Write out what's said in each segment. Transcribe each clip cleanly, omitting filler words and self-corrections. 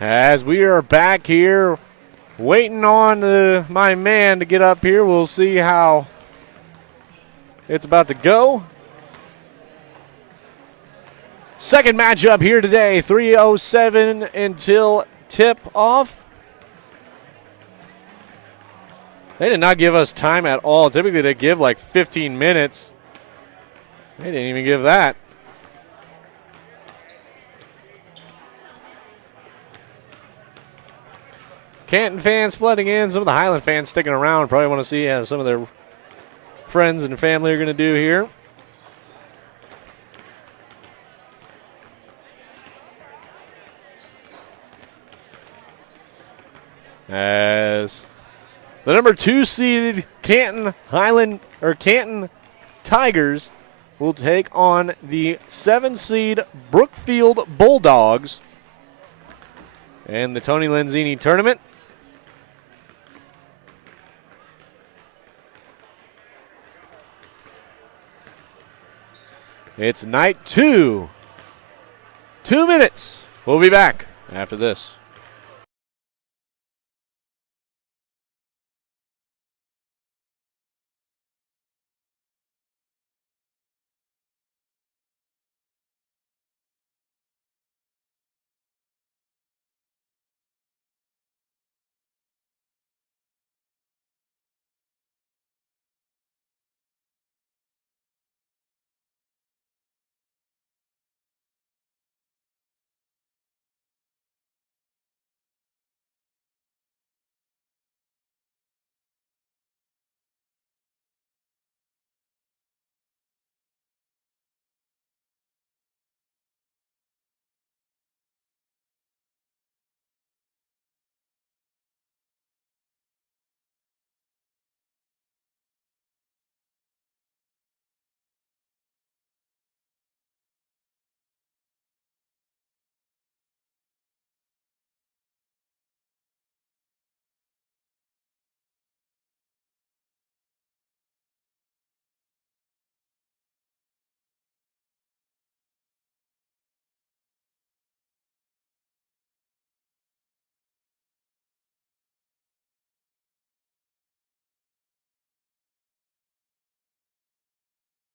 As we are back here waiting on my man to get up here, we'll see how it's about to go. Second matchup here today, 3:07 until tip-off. They did not give us time at all. Typically they give like 15 minutes. They didn't even give that. Canton fans flooding in. Some of the Highland fans sticking around. Probably want to see how some of their friends and family are going to do here. As the number 2 seeded Canton Tigers will take on the 7 seed Brookfield Bulldogs in the Tony Lenzini tournament. It's night 2. 2 minutes. We'll be back after this.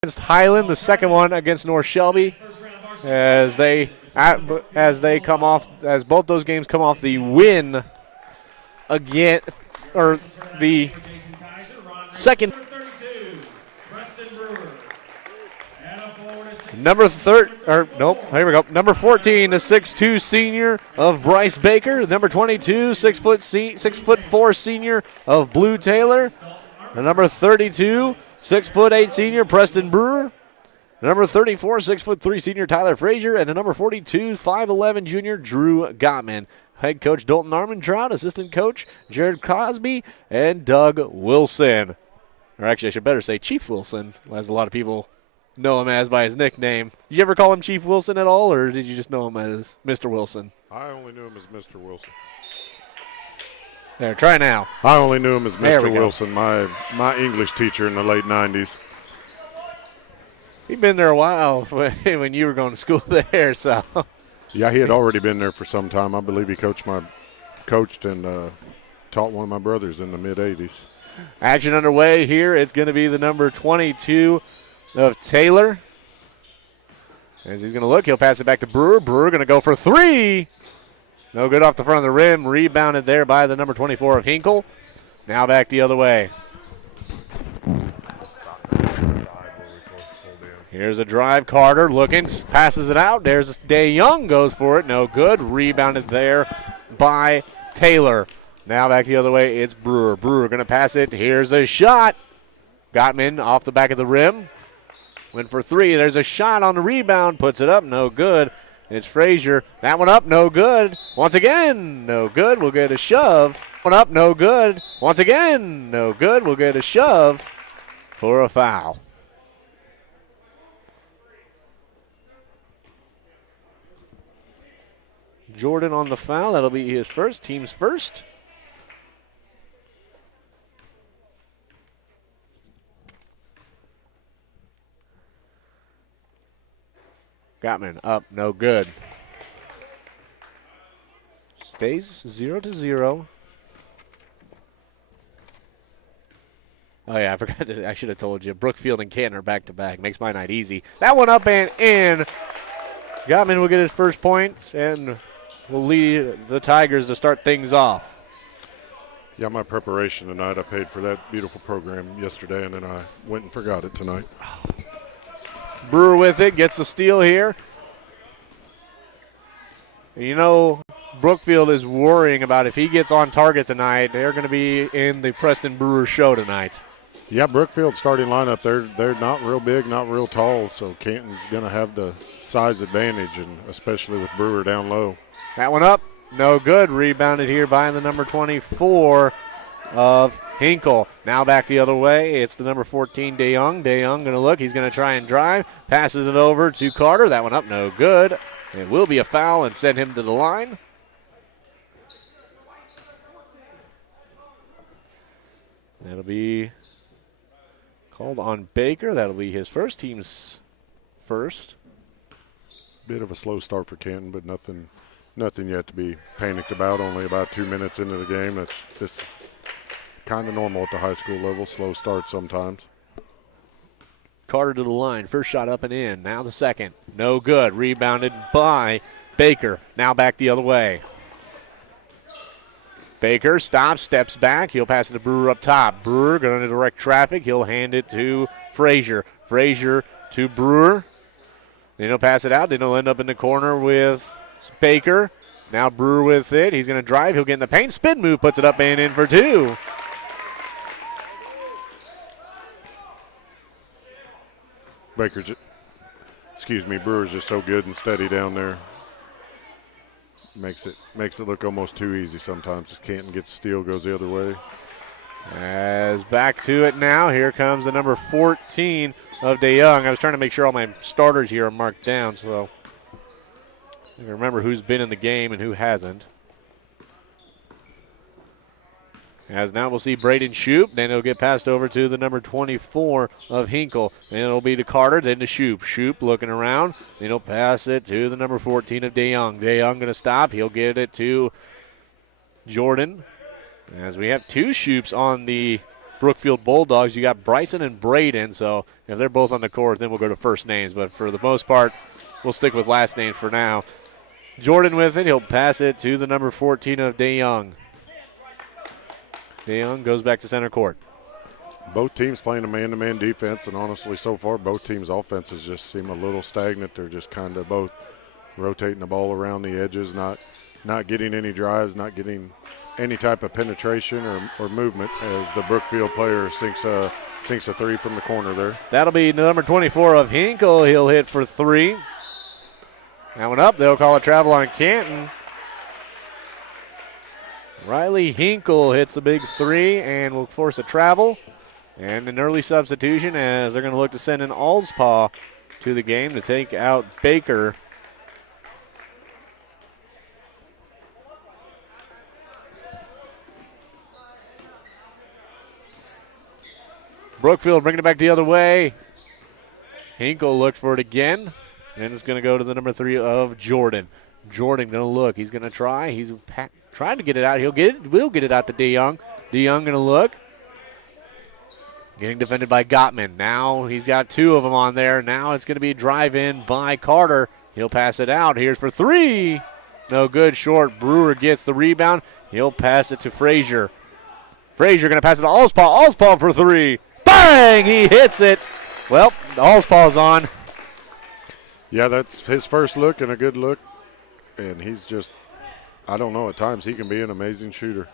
Against Highland, the second one against North Shelby, as both those games come off the win again, or the second. Number 14, the 6'2" senior of Bryce Baker. Number 22, 6'4" senior of Blue Taylor. The number 32, 6'8" senior Preston Brewer. Number 34, 6'3" senior Tyler Frazier. And the number 42, 5'11" junior Drew Gottman. Head coach Dalton Armentrout, assistant coach Jared Crosby, and Doug Wilson. Or actually, I should better say Chief Wilson, as a lot of people know him as by his nickname. Did you ever call him Chief Wilson at all, or did you just know him as Mr. Wilson? I only knew him as Mr. Wilson. There, try now. I only knew him as Mr. Wilson, my English teacher in the late 90s. He'd been there a while when you were going to school there, so. Yeah, he had already been there for some time. I believe he coached and taught one of my brothers in the mid-'80s. Action underway here. It's going to be the number 22 of Taylor. As he's going to look, he'll pass it back to Brewer. Brewer going to go for 3. No good off the front of the rim. Rebounded there by the number 24 of Hinkle. Now back the other way. Here's a drive. Carter looking, passes it out. There's Day Young, goes for it. No good. Rebounded there by Taylor. Now back the other way. It's Brewer. Brewer going to pass it. Here's a shot. Gottman off the back of the rim. Went for 3. There's a shot on the rebound. Puts it up. No good. It's Frazier. That one up. No good. Once again. No good. We'll get a shove. One up. No good. Once again. No good. We'll get a shove for a foul. Jordan on the foul. That'll be his first. Team's first. Gottman up, no good. Stays 0-0. Oh, yeah, I forgot. I should have told you. Brookfield and Canton are back-to-back. Makes my night easy. That one up and in. Gottman will get his first points and will lead the Tigers to start things off. Yeah, my preparation tonight, I paid for that beautiful program yesterday, and then I went and forgot it tonight. Brewer with it, gets the steal here. You know, Brookfield is worrying about if he gets on target tonight, they're going to be in the Preston Brewer show tonight. Yeah, Brookfield's starting lineup, they're not real big, not real tall, so Canton's going to have the size advantage, and especially with Brewer down low. That one up, no good. Rebounded here by the number 24 of Hinkle. Now back the other way. It's the number 14, DeYoung. DeYoung going to look. He's going to try and drive. Passes it over to Carter. That one up, no good. It will be a foul and send him to the line. That'll be called on Baker. That'll be his first, team's first. Bit of a slow start for Canton, but nothing yet to be panicked about. Only about 2 minutes into the game. This is kind of normal at the high school level. Slow start sometimes. Carter to the line. First shot up and in. Now the second. No good. Rebounded by Baker. Now back the other way. Baker stops, steps back. He'll pass it to Brewer up top. Brewer going to direct traffic. He'll hand it to Frazier. Frazier to Brewer. Then he'll pass it out. Then he'll end up in the corner with Baker. Now Brewer with it. He's going to drive. He'll get in the paint. Spin move. Puts it up and in for two. Brewer's just so good and steady down there. Makes it look almost too easy sometimes. Canton gets the steal, goes the other way. As back to it now. Here comes the number 14 of DeYoung. I was trying to make sure all my starters here are marked down, so I can remember who's been in the game and who hasn't. As now we'll see Braden Shoup. Then it'll get passed over to the number 24 of Hinkle. Then it'll be to Carter, then to Shoup. Shoup looking around. Then he'll pass it to the number 14 of DeYoung. DeYoung going to stop. He'll get it to Jordan. As we have two Shoups on the Brookfield Bulldogs, you got Bryson and Braden. So if they're both on the court, then we'll go to first names. But for the most part, we'll stick with last names for now. Jordan with it. He'll pass it to the number 14 of DeYoung. DeYoung goes back to center court. Both teams playing a man-to-man defense, and honestly, so far, both teams' offenses just seem a little stagnant. They're just kind of both rotating the ball around the edges, not getting any drives, not getting any type of penetration or movement as the Brookfield player sinks a three from the corner there. That'll be number 24 of Hinkle. He'll hit for three. That one up. They'll call a travel on Canton. Riley Hinkle hits a big three and will force a travel. And an early substitution as they're going to look to send in Allspaw to the game to take out Baker. Brookfield bringing it back the other way. Hinkle looks for it again. And it's going to go to the number 3 of Jordan. Jordan going to look. He's going to try. He's trying to get it out. Will get it out to DeYoung. DeYoung going to look. Getting defended by Gottman. Now he's got two of them on there. Now it's going to be a drive-in by Carter. He'll pass it out. Here's for three. No good. Short. Brewer gets the rebound. He'll pass it to Frazier. Frazier going to pass it to Allspaw. Allspaw for three. Bang! He hits it. Well, the Allspaw's on. Yeah, that's his first look and a good look. And he's just, I don't know, at times he can be an amazing shooter.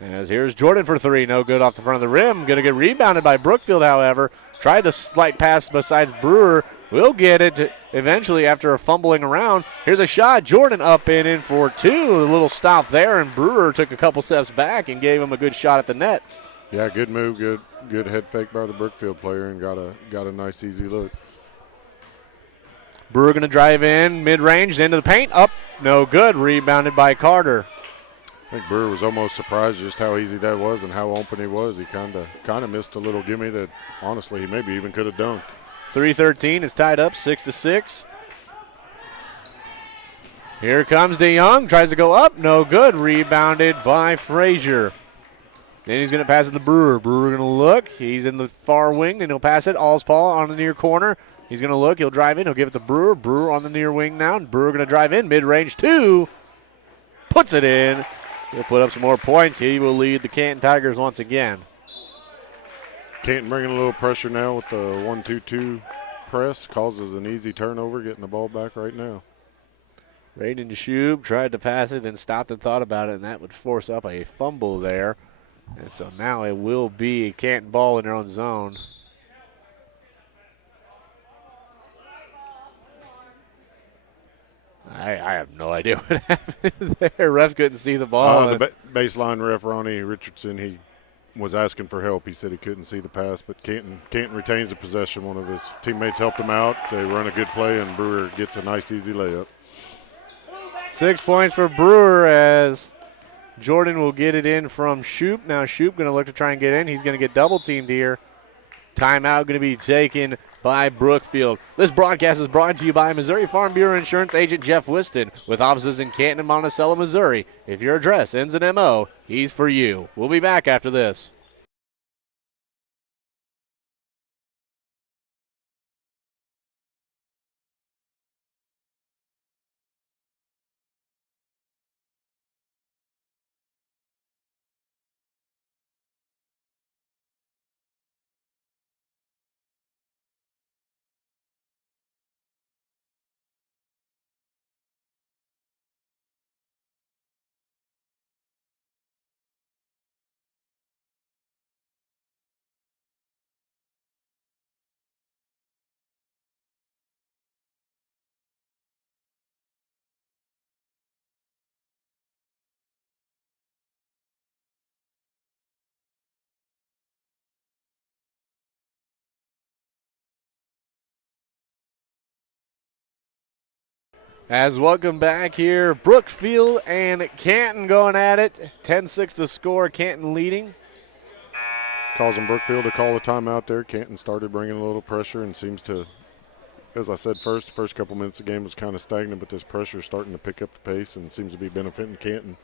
As here's Jordan for three. No good off the front of the rim. Going to get rebounded by Brookfield, however. Tried the slight pass besides Brewer. Will get it eventually after a fumbling around. Here's a shot. Jordan up and in for two. A little stop there, and Brewer took a couple steps back and gave him a good shot at the net. Yeah, good move. Good head fake by the Brookfield player and got a nice, easy look. Brewer going to drive in, mid-range, into the paint. Up, no good. Rebounded by Carter. I think Brewer was almost surprised just how easy that was and how open he was. He kind of missed a little gimme that, honestly, he maybe even could have dunked. 3:13 is tied up, 6-6. Here comes DeYoung, tries to go up, no good, rebounded by Frazier. Then he's going to pass it to Brewer. Brewer going to look, he's in the far wing, and he'll pass it. Allspaw on the near corner. He's going to look, he'll drive in, he'll give it to Brewer. Brewer on the near wing now, and Brewer going to drive in, mid-range two, puts it in. He'll put up some more points. He will lead the Canton Tigers once again. Canton bringing a little pressure now with the 1-2-2 press, causes an easy turnover, getting the ball back right now. Raiden Shube tried to pass it, then stopped and thought about it, and that would force up a fumble there. And so now it will be a Canton ball in their own zone. I have no idea what happened there. Ref couldn't see the ball. The baseline ref, Ronnie Richardson, he was asking for help. He said he couldn't see the pass, but Canton retains the possession. One of his teammates helped him out. They run a good play, and Brewer gets a nice, easy layup. 6 points for Brewer as Jordan will get it in from Shoup. Now Shoup going to look to try and get in. He's going to get double teamed here. Timeout going to be taken by Brookfield. This broadcast is brought to you by Missouri Farm Bureau Insurance Agent Jeff Whiston with offices in Canton and Monticello, Missouri. If your address ends in MO, he's for you. We'll be back after this. As welcome back here, Brookfield and Canton going at it. 10-6 the score, Canton leading. Causing Brookfield to call a timeout there. Canton started bringing a little pressure and seems to, as I said first couple minutes of the game was kind of stagnant, but this pressure is starting to pick up the pace and seems to be benefiting Canton.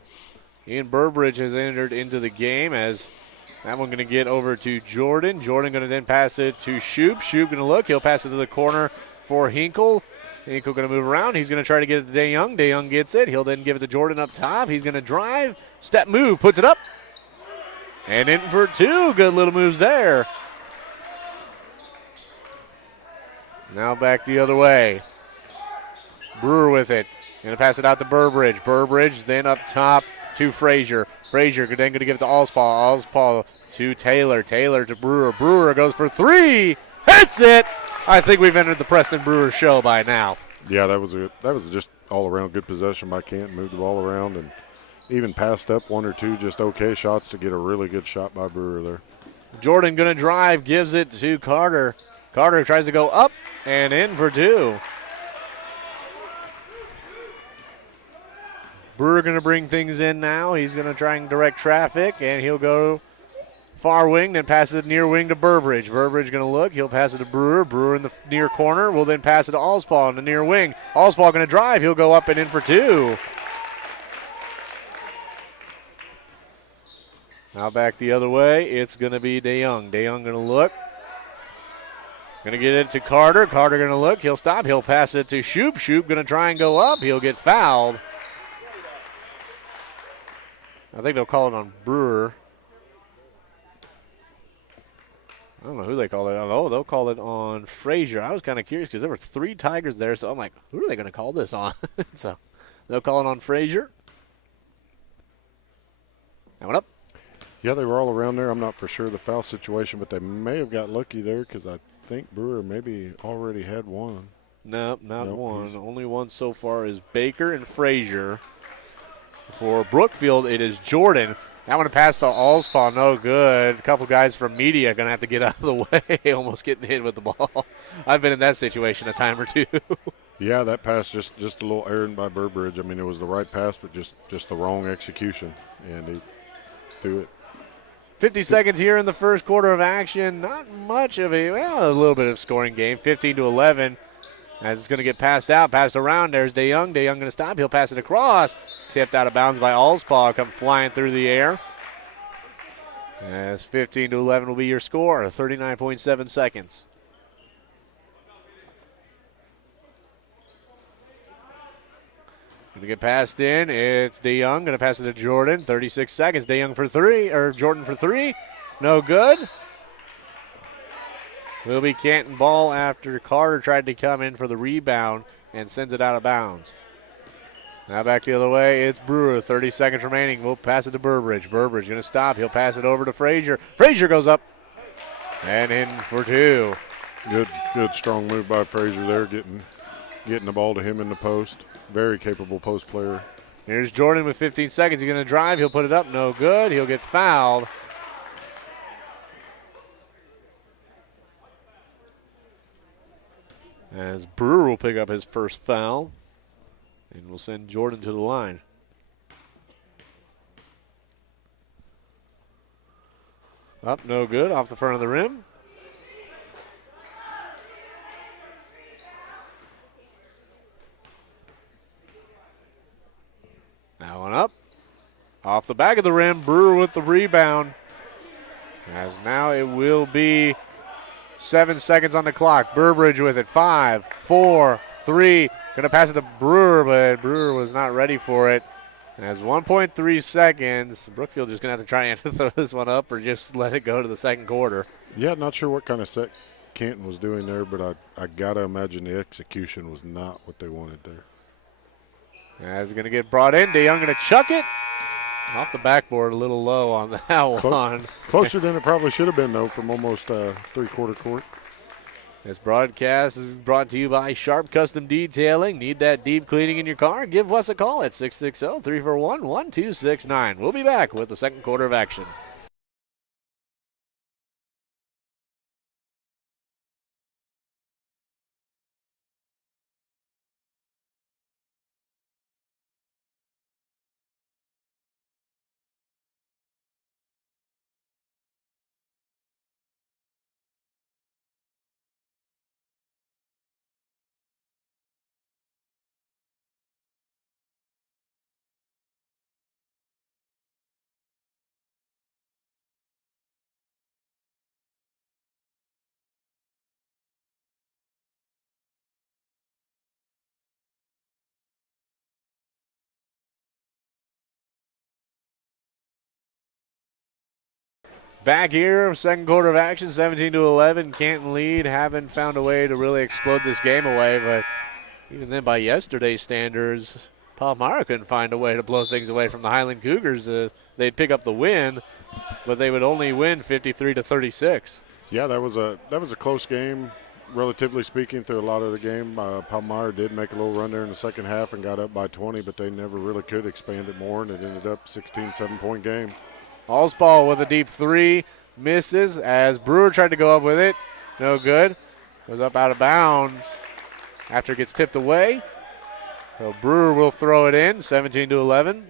Ian Burbridge has entered into the game as that one going to get over to Jordan. Jordan going to then pass it to Shoup. Shoup going to look. He'll pass it to the corner for Hinkle. Hinkle going to move around. He's going to try to get it to DeYoung. DeYoung gets it. He'll then give it to Jordan up top. He's going to drive. Step move. Puts it up. And in for two. Good little moves there. Now back the other way. Brewer with it. Going to pass it out to Burbridge. Burbridge then up top to Frazier. Frazier then going to give it to Allspaw. Allspaw to Taylor. Taylor to Brewer. Brewer goes for three. Hits it. I think we've entered the Preston Brewers show by now. Yeah, that was just all around good possession by Canton. Moved the ball around and even passed up one or two just okay shots to get a really good shot by Brewer there. Jordan going to drive, gives it to Carter. Carter tries to go up and in for two. Brewer going to bring things in now. He's going to try and direct traffic, and he'll go far wing, then pass it near wing to Burbridge. Burbridge going to look. He'll pass it to Brewer. Brewer in the near corner will then pass it to Allspaw in the near wing. Allspaw going to drive. He'll go up and in for two. Now back the other way. It's going to be DeYoung. DeYoung going to look. Going to get it to Carter. Carter going to look. He'll stop. He'll pass it to Shoup. Shoup going to try and go up. He'll get fouled. I think they'll call it on Brewer. I don't know who they call it on. Oh, they'll call it on Frazier. I was kind of curious because there were three Tigers there, so I'm like, who are they going to call this on? So they'll call it on Frazier. That one up. Yeah, they were all around there. I'm not for sure the foul situation, but they may have got lucky there because I think Brewer maybe already had one. Nope, not one. Only one so far is Baker and Frazier. For Brookfield, it is Jordan. That one passed to Allspaw, no good. A couple guys from media going to have to get out of the way, almost getting hit with the ball. I've been in that situation a time or two. Yeah, that pass just a little errant by Burbridge. I mean, it was the right pass, but just the wrong execution, and he threw it. 50 seconds here in the first quarter of action. Not much of a little bit of scoring game, 15-11. As it's going to get passed out, passed around. There's DeYoung. DeYoung going to stop. He'll pass it across. Tipped out of bounds by Allspaw. Come flying through the air. As 15-11 will be your score. 39.7 seconds. Going to get passed in. It's DeYoung. Going to pass it to Jordan. 36 seconds. DeYoung for three, or Jordan for three. No good. Will be Canton ball after Carter tried to come in for the rebound and sends it out of bounds. Now back the other way. It's Brewer. 30 seconds remaining. We'll pass it to Burbridge. Burbridge going to stop. He'll pass it over to Frazier. Frazier goes up and in for two. Good strong move by Frazier there, getting the ball to him in the post. Very capable post player. Here's Jordan with 15 seconds. He's going to drive. He'll put it up. No good. He'll get fouled. As Brewer will pick up his first foul. And we'll send Jordan to the line. Up, no good. Off the front of the rim. That one up. Off the back of the rim. Brewer with the rebound. As now it will be 7 seconds on the clock. Burbridge with it. 5, 4, 3. Going to pass it to Brewer, but Brewer was not ready for it. And has 1.3 seconds. Brookfield just going to have to try and throw this one up or just let it go to the second quarter. Yeah, not sure what kind of set Canton was doing there, but I got to imagine the execution was not what they wanted there. As it's going to get brought in. DeYoung going to chuck it. Off the backboard, a little low on that one. Closer than it probably should have been, though, from almost three-quarter court. This broadcast is brought to you by Sharp Custom Detailing. Need that deep cleaning in your car? Give us a call at 660-341-1269. We'll be back with the second quarter of action. Back here, second quarter of action, 17-11. Canton lead. Haven't found a way to really explode this game away, but even then, by yesterday's standards, Palmyra couldn't find a way to blow things away from the Highland Cougars. They'd pick up the win, but they would only win 53-36. Yeah, that was a close game, relatively speaking, through a lot of the game. Palmyra did make a little run there in the second half and got up by 20, but they never really could expand it more, and it ended up 16, 7-point game. Allspaw with a deep three, misses as Brewer tried to go up with it. No good. Goes up out of bounds after it gets tipped away. So Brewer will throw it in, 17-11.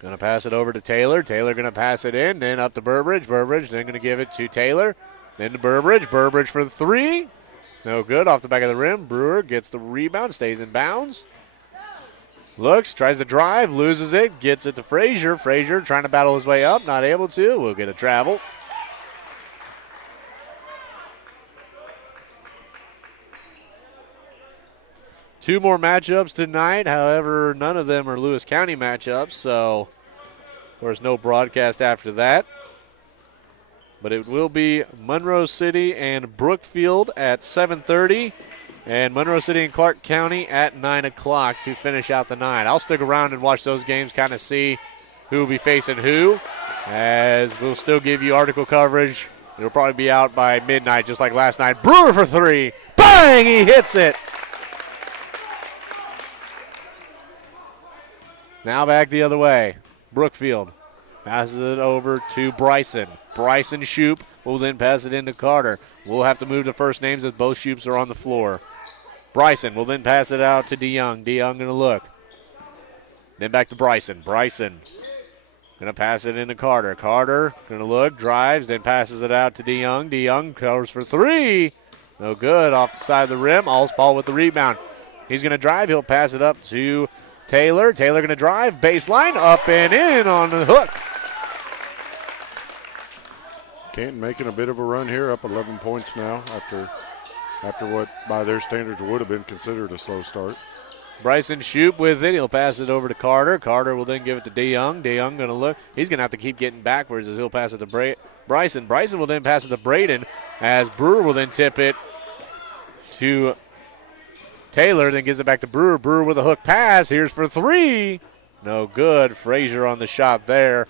Going to pass it over to Taylor. Taylor going to pass it in, then up to Burbridge. Burbridge then going to give it to Taylor. Then to Burbridge. Burbridge for the three. No good, off the back of the rim. Brewer gets the rebound, stays in bounds. Looks, tries to drive, loses it, gets it to Frazier. Frazier trying to battle his way up, not able to. We'll get a travel. Two more matchups tonight. However, none of them are Lewis County matchups, so there's no broadcast after that. But it will be Monroe City and Brookfield at 7:30. And Monroe City and Clark County at 9 o'clock to finish out the night. I'll stick around and watch those games, kind of see who will be facing who, as we'll still give you article coverage. It'll probably be out by midnight, just like last night. Brewer for three. Bang! He hits it. Now back the other way. Brookfield passes it over to Bryson. Bryson Shoop will then pass it into Carter. We'll have to move to first names as both Shoops are on the floor. Bryson will then pass it out to DeYoung. DeYoung going to look. Then back to Bryson. Bryson Gonna pass it into Carter. Carter gonna look, drives, then passes it out to DeYoung. DeYoung covers for three. No good, off the side of the rim. Allspaw with the rebound. He's gonna drive, he'll pass it up to Taylor. Taylor gonna drive, baseline, up and in on the hook. Canton making a bit of a run here, up 11 points now after what by their standards would have been considered a slow start. Bryson Shoup with it. He'll pass it over to Carter. Carter will then give it to DeYoung. DeYoung going to look. He's going to have to keep getting backwards as he'll pass it to Bryson. Bryson will then pass it to Braden as Brewer will then tip it to Taylor, then gives it back to Brewer. Brewer with a hook pass. Here's for three. No good. Frazier on the shot there.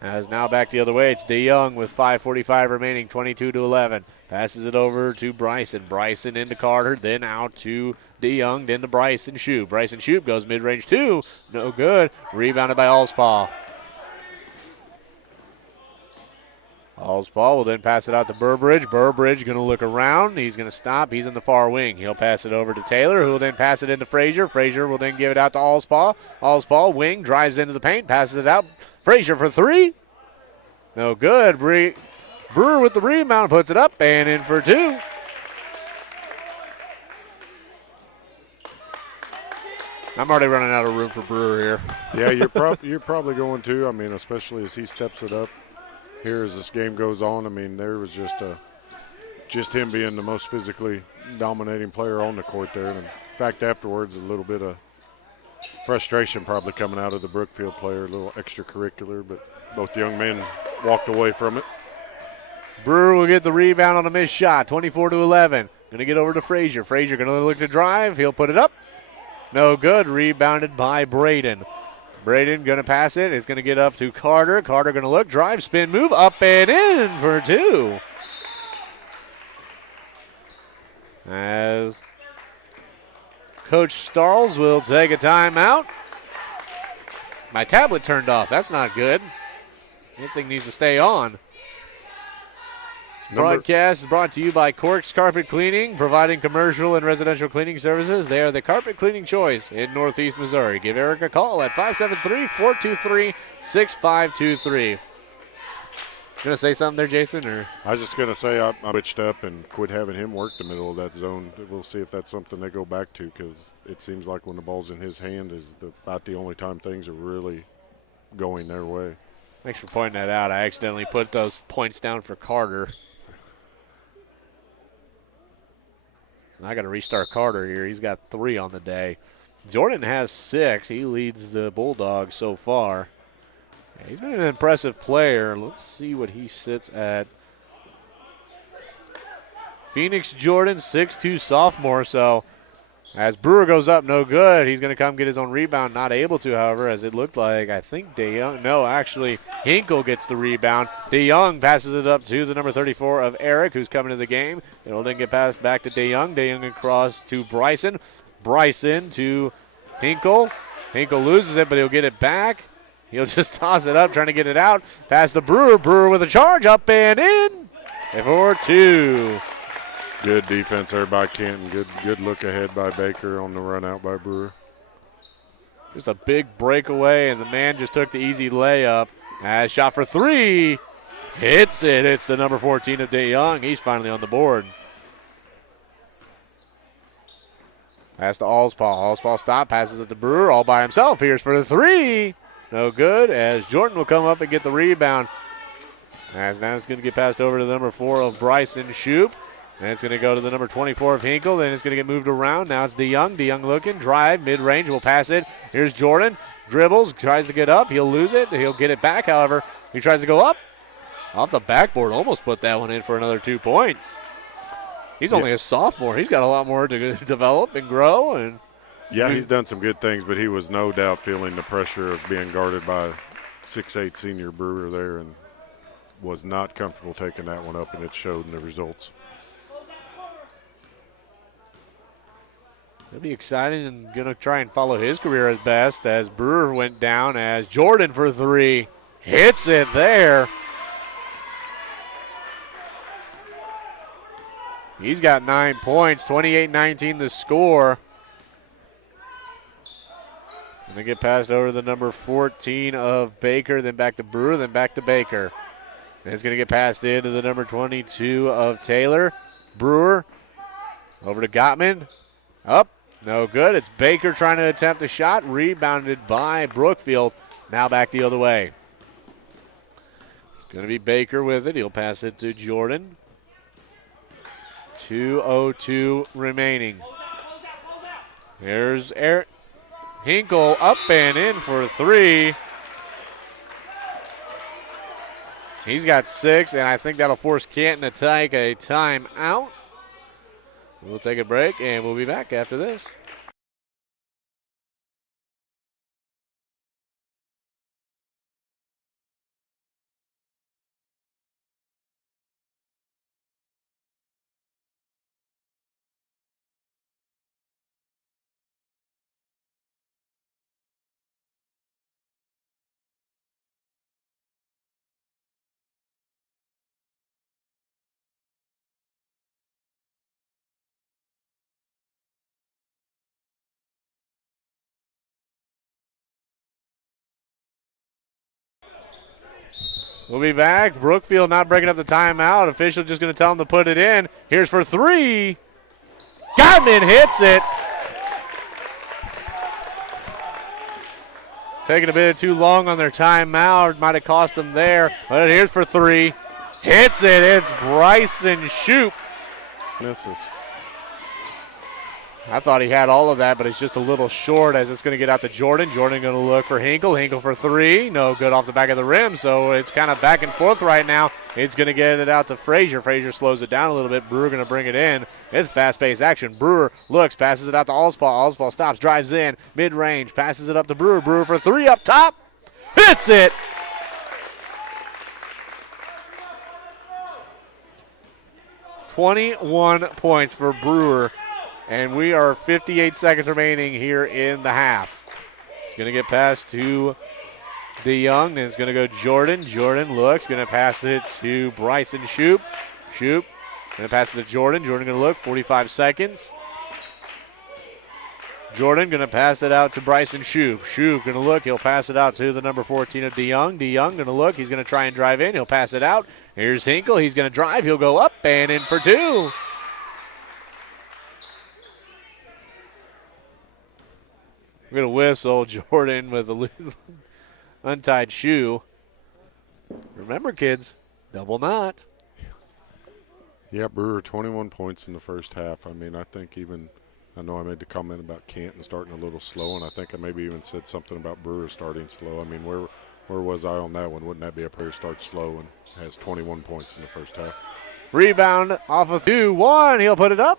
As now back the other way, it's DeYoung with 5:45 remaining, 22-11. Passes it over to Bryson. Bryson into Carter, then out to DeYoung, then to Bryson Shoup. Bryson Shoup goes mid-range two. No good. Rebounded by Allspaw. Allspaw will then pass it out to Burbridge. Burbridge going to look around. He's going to stop. He's in the far wing. He'll pass it over to Taylor, who will then pass it into Frazier. Frazier will then give it out to Allspaw. Allspaw, wing, drives into the paint, passes it out. Frazier for three. No good. Brewer with the rebound, puts it up and in for two. I'm already running out of room for Brewer here. Yeah, you're probably going to. I mean, especially as he steps it up here as this game goes on. I mean, there was just him being the most physically dominating player on the court there. And in fact, afterwards, a little bit of frustration probably coming out of the Brookfield player, a little extracurricular, but both young men walked away from it. Brewer will get the rebound on a missed shot, 24-11. Going to get over to Frazier. Frazier going to look to drive. He'll put it up. No good. Rebounded by Braden. Braden going to pass it. It's going to get up to Carter. Carter going to look, drive, spin, move, up and in for two. As Coach Starles will take a timeout. My tablet turned off. That's not good. That thing needs to stay on. This broadcast is brought to you by Corks Carpet Cleaning, providing commercial and residential cleaning services. They are the carpet cleaning choice in Northeast Missouri. Give Eric a call at 573-423-6523. You going to say something there, Jason? Or I was just going to say I switched up and quit having him work the middle of that zone. We'll see if that's something they go back to, because it seems like when the ball's in his hand is about the only time things are really going their way. Thanks for pointing that out. I accidentally put those points down for Carter. And I got to restart Carter here. He's got 3 on the day. Jordan has 6. He leads the Bulldogs so far. Yeah, he's been an impressive player. Let's see what he sits at. Phoenix Jordan, 6'2", sophomore. So as Brewer goes up, no good. He's going to come get his own rebound. Not able to, however, as it looked like, I think DeYoung. No, actually, Hinkle gets the rebound. DeYoung passes it up to the number 34 of Eric, who's coming to the game. It'll then get passed back to DeYoung. DeYoung across to Bryson. Bryson to Hinkle. Hinkle loses it, but he'll get it back. He'll just toss it up, trying to get it out. Pass to Brewer. Brewer with a charge, up and in for 2. Good defense there by Canton. Good look ahead by Baker on the run out by Brewer. Just a big breakaway, and the man just took the easy layup. As shot for 3. Hits it. It's the number 14 of DeYoung. He's finally on the board. Pass to Allspaw. Allspaw stop, passes it to Brewer all by himself. Here's for the 3. No good, as Jordan will come up and get the rebound. As now it's going to get passed over to the number 4 of Bryson Shoup. And it's going to go to the number 24 of Hinkle. Then it's going to get moved around. Now it's DeYoung. DeYoung looking. Drive. Mid-range. Will pass it. Here's Jordan. Dribbles. Tries to get up. He'll lose it. He'll get it back, however. He tries to go up. Off the backboard. Almost put that one in for another 2 points. He's only a sophomore. He's got a lot more to develop and grow. And yeah, he's done some good things, but he was no doubt feeling the pressure of being guarded by 6'8" senior Brewer there and was not comfortable taking that one up, and it showed in the results. It'll be exciting and going to try and follow his career as best as Brewer went down as Jordan for 3. Hits it there. He's got 9 points, 28-19 the score. Gonna get passed over to the number 14 of Baker, then back to Brewer, then back to Baker. And it's gonna get passed into the number 22 of Taylor. Brewer over to Gottman. Up, no good. It's Baker trying to attempt a shot, rebounded by Brookfield. Now back the other way. It's gonna be Baker with it. He'll pass it to Jordan. 2:02 remaining. There's Eric Hinkle up and in for 3. He's got 6, and I think that'll force Canton to take a timeout. We'll take a break, and we'll be back after this. We'll be back. Brookfield not breaking up the timeout. Official just going to tell him to put it in. Here's for 3. Gottman hits it. Taking a bit too long on their timeout. Might have cost them there. But here's for 3. Hits it. It's Bryson Shoup. Misses. I thought he had all of that, but it's just a little short as it's going to get out to Jordan. Jordan going to look for Hinkle. Hinkle for 3. No good off the back of the rim, so it's kind of back and forth right now. It's going to get it out to Frazier. Frazier slows it down a little bit. Brewer going to bring it in. It's fast-paced action. Brewer looks, passes it out to Allspaw. Allspaw stops, drives in, mid-range, passes it up to Brewer. Brewer for 3 up top. Hits it. .21 points for Brewer. And we are 58 seconds remaining here in the half. It's going to get passed to DeYoung. Then it's going to go Jordan. Jordan looks. Going to pass it to Bryson Shoup. Shoup going to pass it to Jordan. Jordan going to look. 45 seconds. Jordan going to pass it out to Bryson Shoup. Shoup going to look. He'll pass it out to the number 14 of DeYoung. DeYoung going to look. He's going to try and drive in. He'll pass it out. Here's Hinkle. He's going to drive. He'll go up and in for 2. We're going to whistle Jordan with a untied shoe. Remember, kids, double knot. Yeah, Brewer 21 points in the first half. I mean, I think even I know I made the comment about Canton starting a little slow, and I think I maybe even said something about Brewer starting slow. I mean, where was I on that one? Wouldn't that be a player starts slow and has 21 points in the first half? Rebound off of 2-1. He'll put it up.